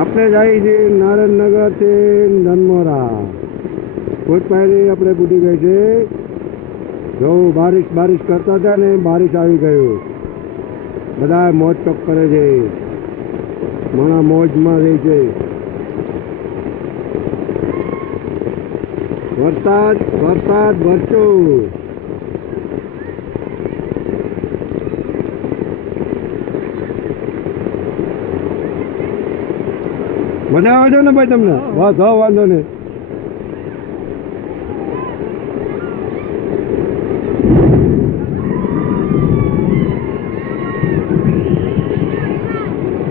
આપણે જાય છે નારાયણનગર થી ધનમોરા કોટપાયરી આપણે પૂટી ગઈ છે. જો બારિશ કરતા હતા ને બારિશ આવી ગયું. બધા મોજ ચોક કરે છે. માણા મોજમાં રહે છે. વરસાદ વરસો. મજા આવે છે ને ભાઈ તમને? વાહ વાંધો નહીં.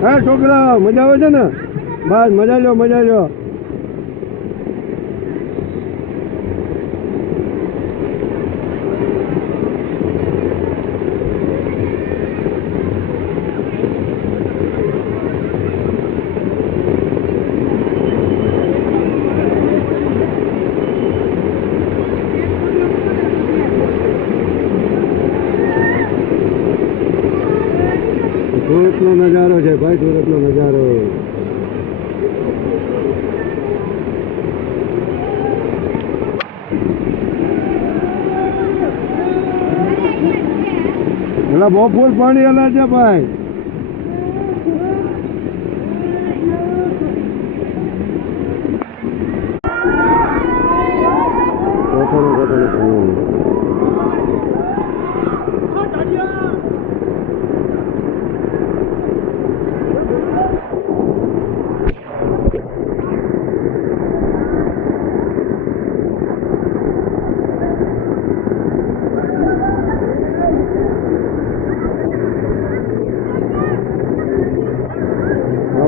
હા છોકરા મજા આવે છે ને? બસ મજા લો. સુરતનો નજારો છે ભાઈ, સુરતનો નજારો. એટલે બહુ ફૂલ પાણી હલા છે ભાઈ.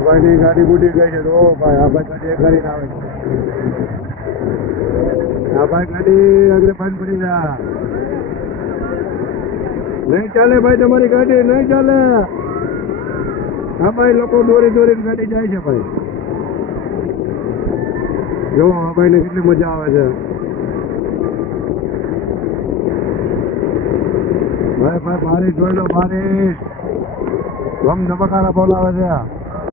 ભાઈની ગાડી બુટી ગઈ છે. તો ભાઈ આ ભાઈ ગાડી કરીને આવે છે. આ ભાઈ ગાડી આગળ બંધ પડી જાય. નહીં ચાલે ભાઈ, તમારી ગાડી નહીં ચાલે. હા ભાઈ, લોકો દોરી ગાડી જાય છે ભાઈ. જો આ ભાઈને કેટલી મજા આવે છે. ભાઈ બારિશ જોઈ લો, બારિશ ધમ ધબકારા બોલાવે છે.